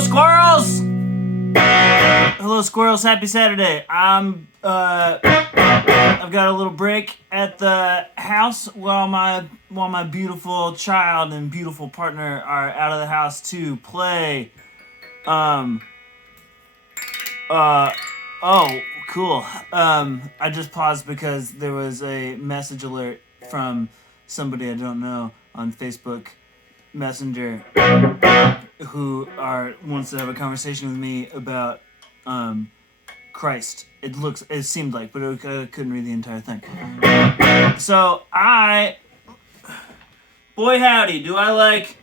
squirrels! Hello, squirrels. Happy Saturday. I've got a little break at the house while my beautiful child and beautiful partner are out of the house to play. Oh, cool. I just paused because there was a message alert from somebody I don't know on Facebook Messenger who wants to have a conversation with me about Christ. It seemed like, but I couldn't read the entire thing. So boy howdy, do I like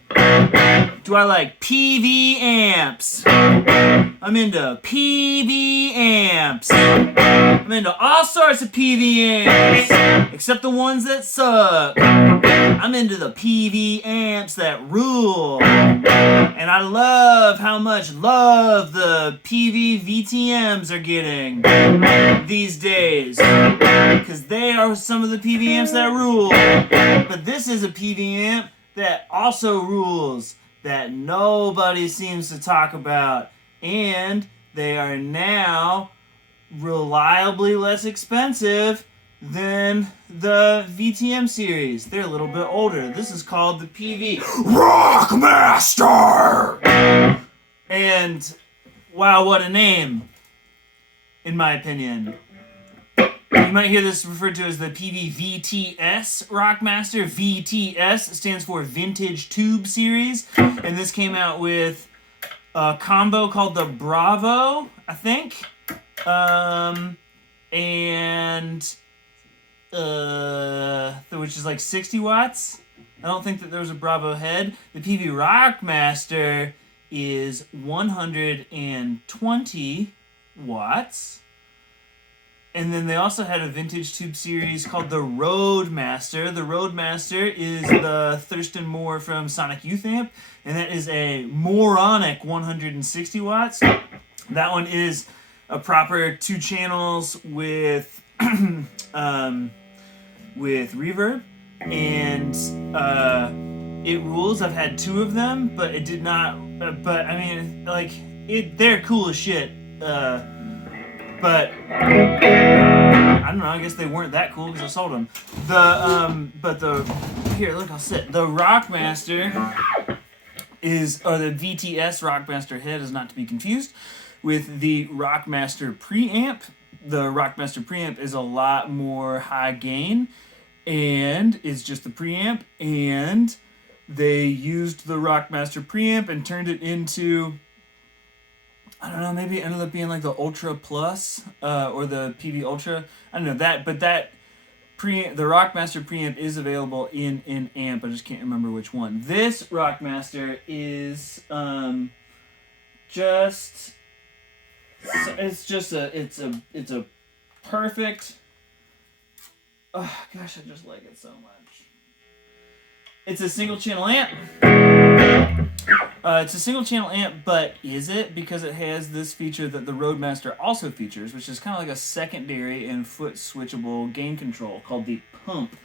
Peavey amps. I'm into Peavey amps. I'm into all sorts of Peavey amps, except the ones that suck. I'm into the Peavey amps that rule. And I love how much love the Peavey VTMs are getting these days. Because they are some of the Peavey amps that rule. But this is a Peavey amp that also rules, that nobody seems to talk about. And they are now reliably less expensive than the VTM series. They're a little bit older. This is called the Peavey Rockmaster! And wow, what a name, in my opinion. You might hear this referred to as the Peavey VTS Rockmaster. VTS stands for Vintage Tube Series. And this came out with a combo called the Bravo, I think. Which is like 60 watts. I don't think that there was a Bravo head. The Peavey Rockmaster is 120 watts. And then they also had a vintage tube series called the Roadmaster. The Roadmaster is the Thurston Moore from Sonic Youth Amp, and that is a moronic 160 watts. That one is a proper 2 channels with reverb, and it rules. I've had 2 of them, but it did not. But I mean, like they're cool as shit. But I don't know. I guess they weren't that cool because I sold them. Here, look, I'll sit. The Rockmaster or the VTS Rockmaster head is not to be confused with the Rockmaster preamp. The Rockmaster preamp is a lot more high gain, and it's just the preamp. And they used the Rockmaster preamp and turned it into, I don't know, maybe it ended up being like the Ultra Plus or the Peavey Ultra. I don't know that, but the Rockmaster preamp is available in amp. I just can't remember which one. This Rockmaster is it's a perfect. Oh gosh, I just like it so much. It's a single channel amp. It's a single channel amp, but is it? Because it has this feature that the Roadmaster also features, which is kind of like a secondary and foot switchable gain control called the pump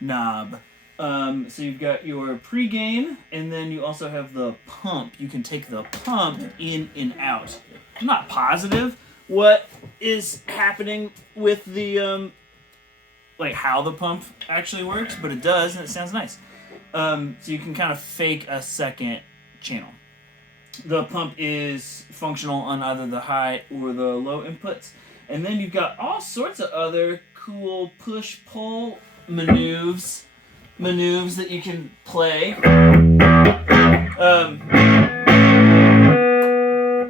knob. So you've got your pre-gain, and then you also have the pump. You can take the pump in and out. I'm not positive what is happening with the how the pump actually works, but it does, and it sounds nice. So you can kind of fake a second channel. The pump is functional on either the high or the low inputs. And then you've got all sorts of other cool push-pull maneuvers that you can play.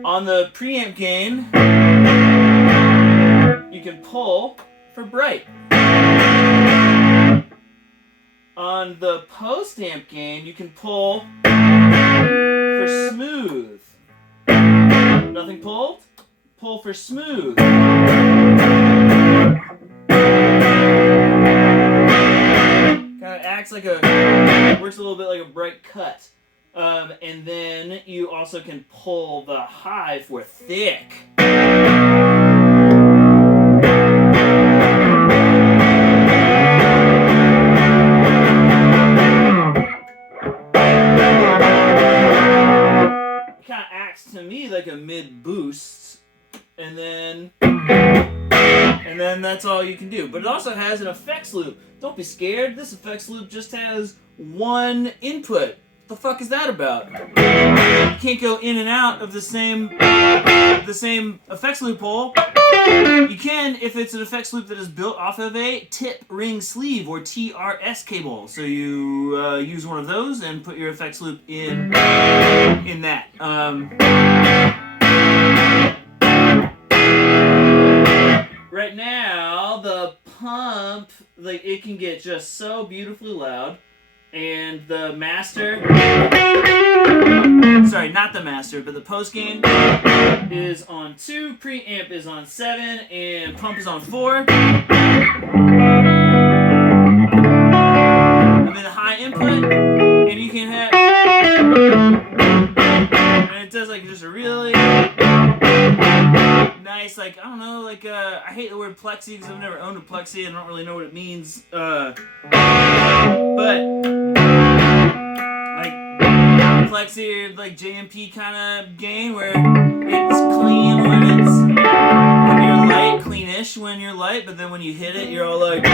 On the preamp gain, you can pull for bright. On the post-amp gain, you can pull for smooth. Nothing pulled? Pull for smooth. Kind of acts like works a little bit like a bright cut. And then you also can pull the high for thick. kind of acts to me like a mid boost, and then that's all you can do. But it also has an effects loop. Don't be scared. This effects loop just has one input. What the fuck is that about? You can't go in and out of the same effects loop hole. You can if it's an effects loop that is built off of a tip ring sleeve or TRS cable. So you use one of those and put your effects loop in that. Right now, the pump, like, it can get just so beautifully loud. And the master, sorry, not the master, but the post gain is on 2, preamp is on 7, and pump is on 4. And then the high input, and you can have, and it does like just a really nice, like, I don't know, like, I hate the word plexi because I've never owned a plexi and I don't really know what it means, but, like, plexi or, like, JMP kind of gain where it's clean when you're light, cleanish when you're light, but then when you hit it, you're all like...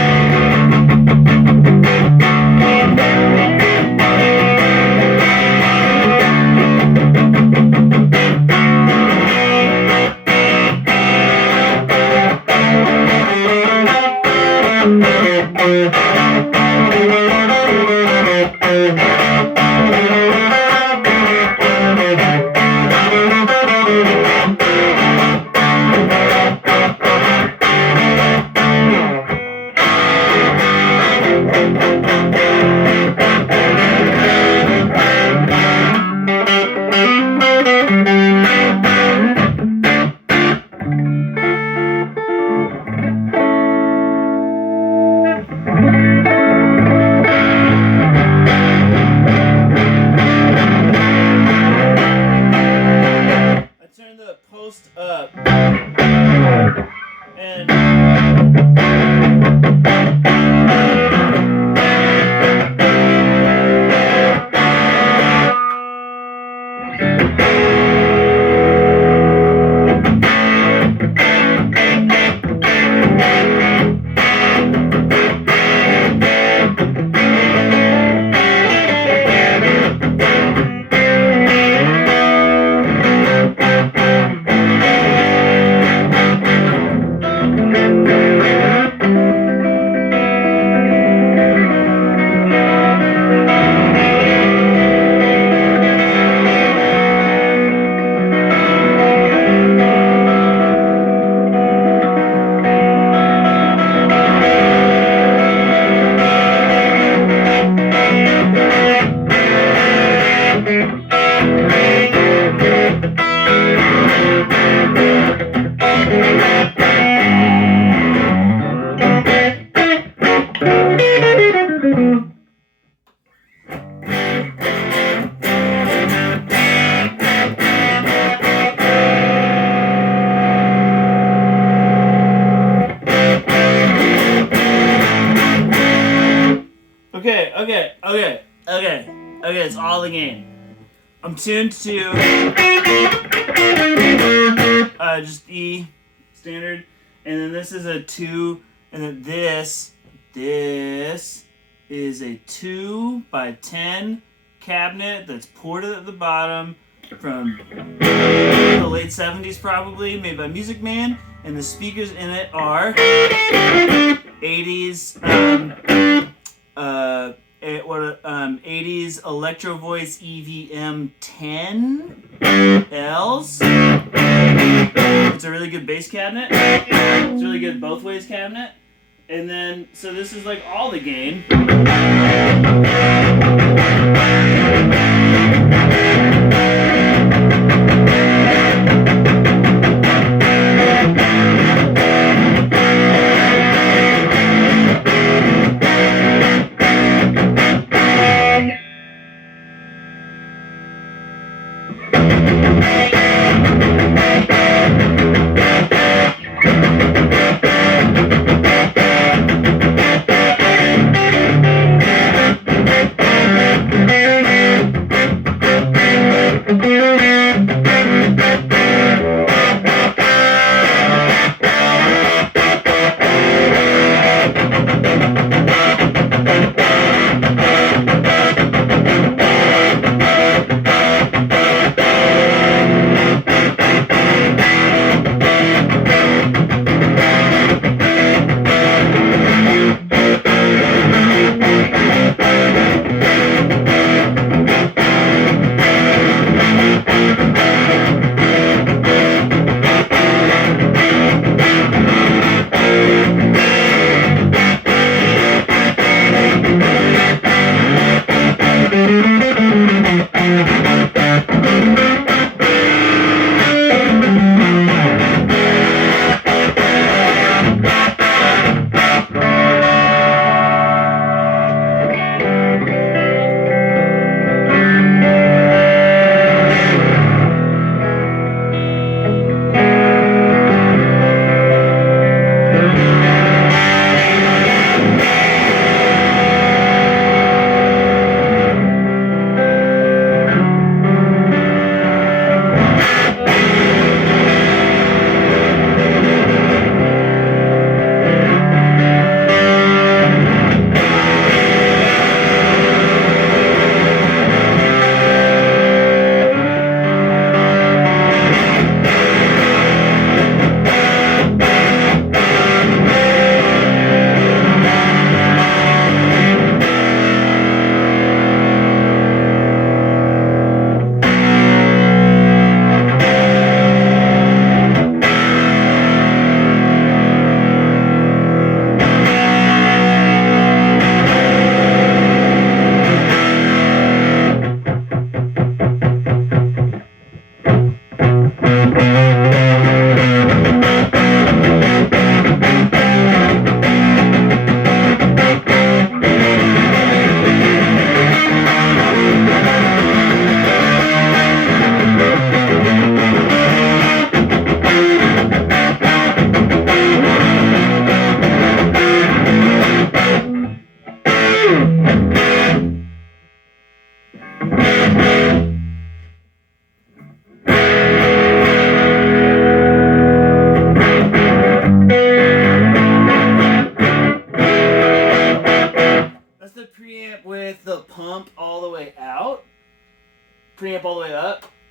Okay, it's all the gain. I'm tuned to just E standard, and then this is a 2, and then this is a 2x10 cabinet that's ported at the bottom from the late 70s probably, made by Music Man, and the speakers in it are 80s 80s Electro Voice EVM 10 L's. It's a really good bass cabinet. It's a really good both ways cabinet. And then, so this is like all the gain.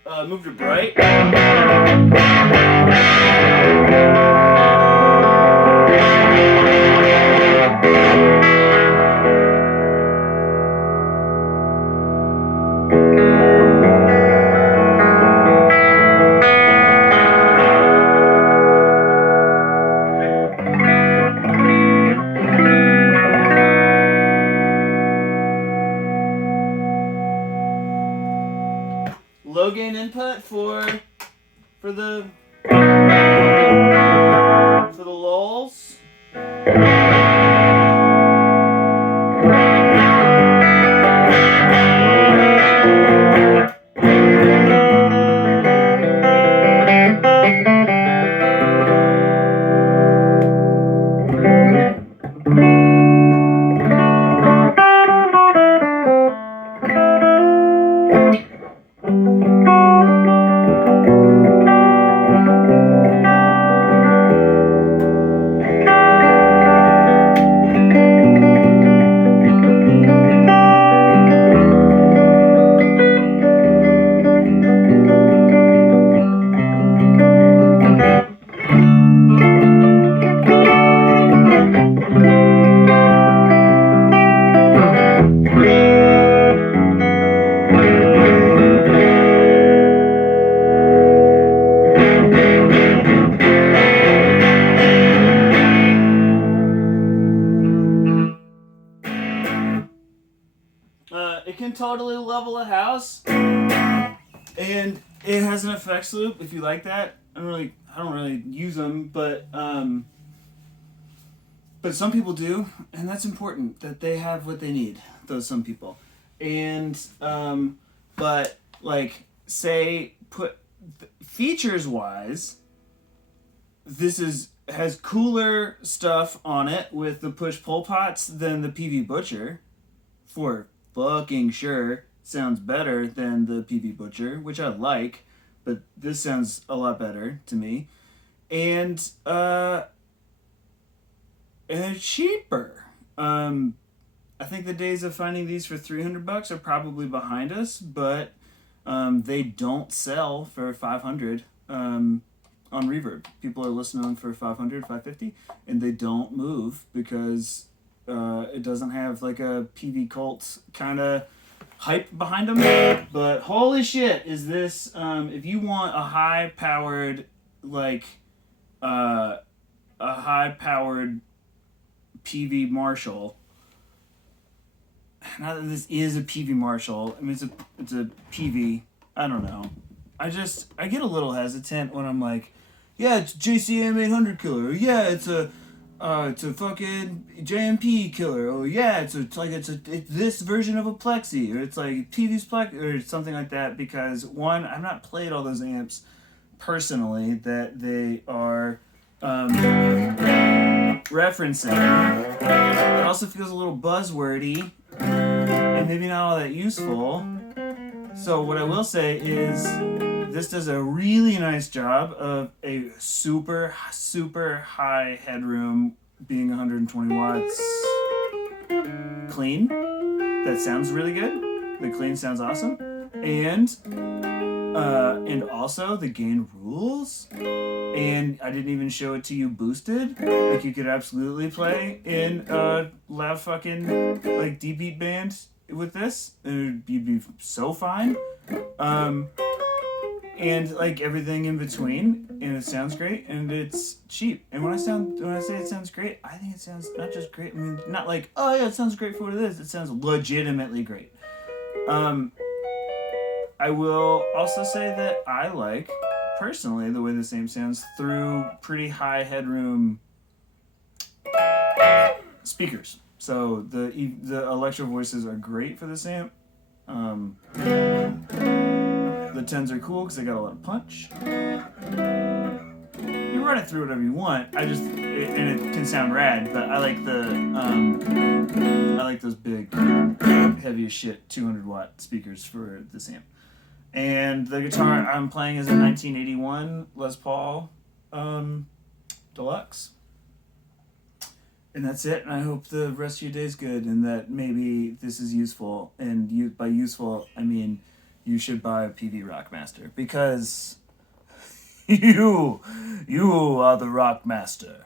move to bright. Low gain input for the lulls. It can totally level a house, and it has an effects loop if you like that. I don't really use them, but some people do, and that's important that they have what they need. Some people, and but like say features wise, this has cooler stuff on it with the push pull pots than the Peavey Butcher, for fucking sure. Sounds better than the Peavey Butcher, which I like, but this sounds a lot better to me. And it's cheaper. I think the days of finding these for $300 are probably behind us, but they don't sell for $500 on Reverb. People are listening for $500, $550, and they don't move because it doesn't have like a Peavey Cult kind of hype behind them. But holy shit, is this if you want a high powered Peavey Marshall. Not that this is a Peavey Marshall. I mean, it's a Peavey. I don't know. I get a little hesitant when I'm like, yeah, it's JCM 800 killer. Or, yeah, it's a fucking JMP killer. Oh yeah, it's this version of a Plexi, or it's like Peavey's Plexi, or something like that. Because one, I've not played all those amps personally that they are referencing. It also feels a little buzzwordy and maybe not all that useful. So what I will say is this does a really nice job of a super, super high headroom being 120 watts clean. That sounds really good. The clean sounds awesome. And also the gain rules. And I didn't even show it to you boosted. Like you could absolutely play in a loud fucking like D beat band with this. You'd be so fine. And like everything in between, and it sounds great, and it's cheap. And when I say it sounds great, I think it sounds not just great. I mean, not like, oh yeah, it sounds great for what it is. It sounds legitimately great. I will also say that I like personally the way the same sounds through pretty high headroom speakers. So the electro voices are great for this amp. The 10s are cool because they got a lot of punch. You run it through whatever you want. And it can sound rad, but I like those big, heavy as shit 200 watt speakers for this amp. And the guitar I'm playing is a 1981 Les Paul Deluxe. And that's it. And I hope the rest of your day is good, and that maybe this is useful. And by useful, I mean you should buy a Peavey Rockmaster because you are the Rockmaster.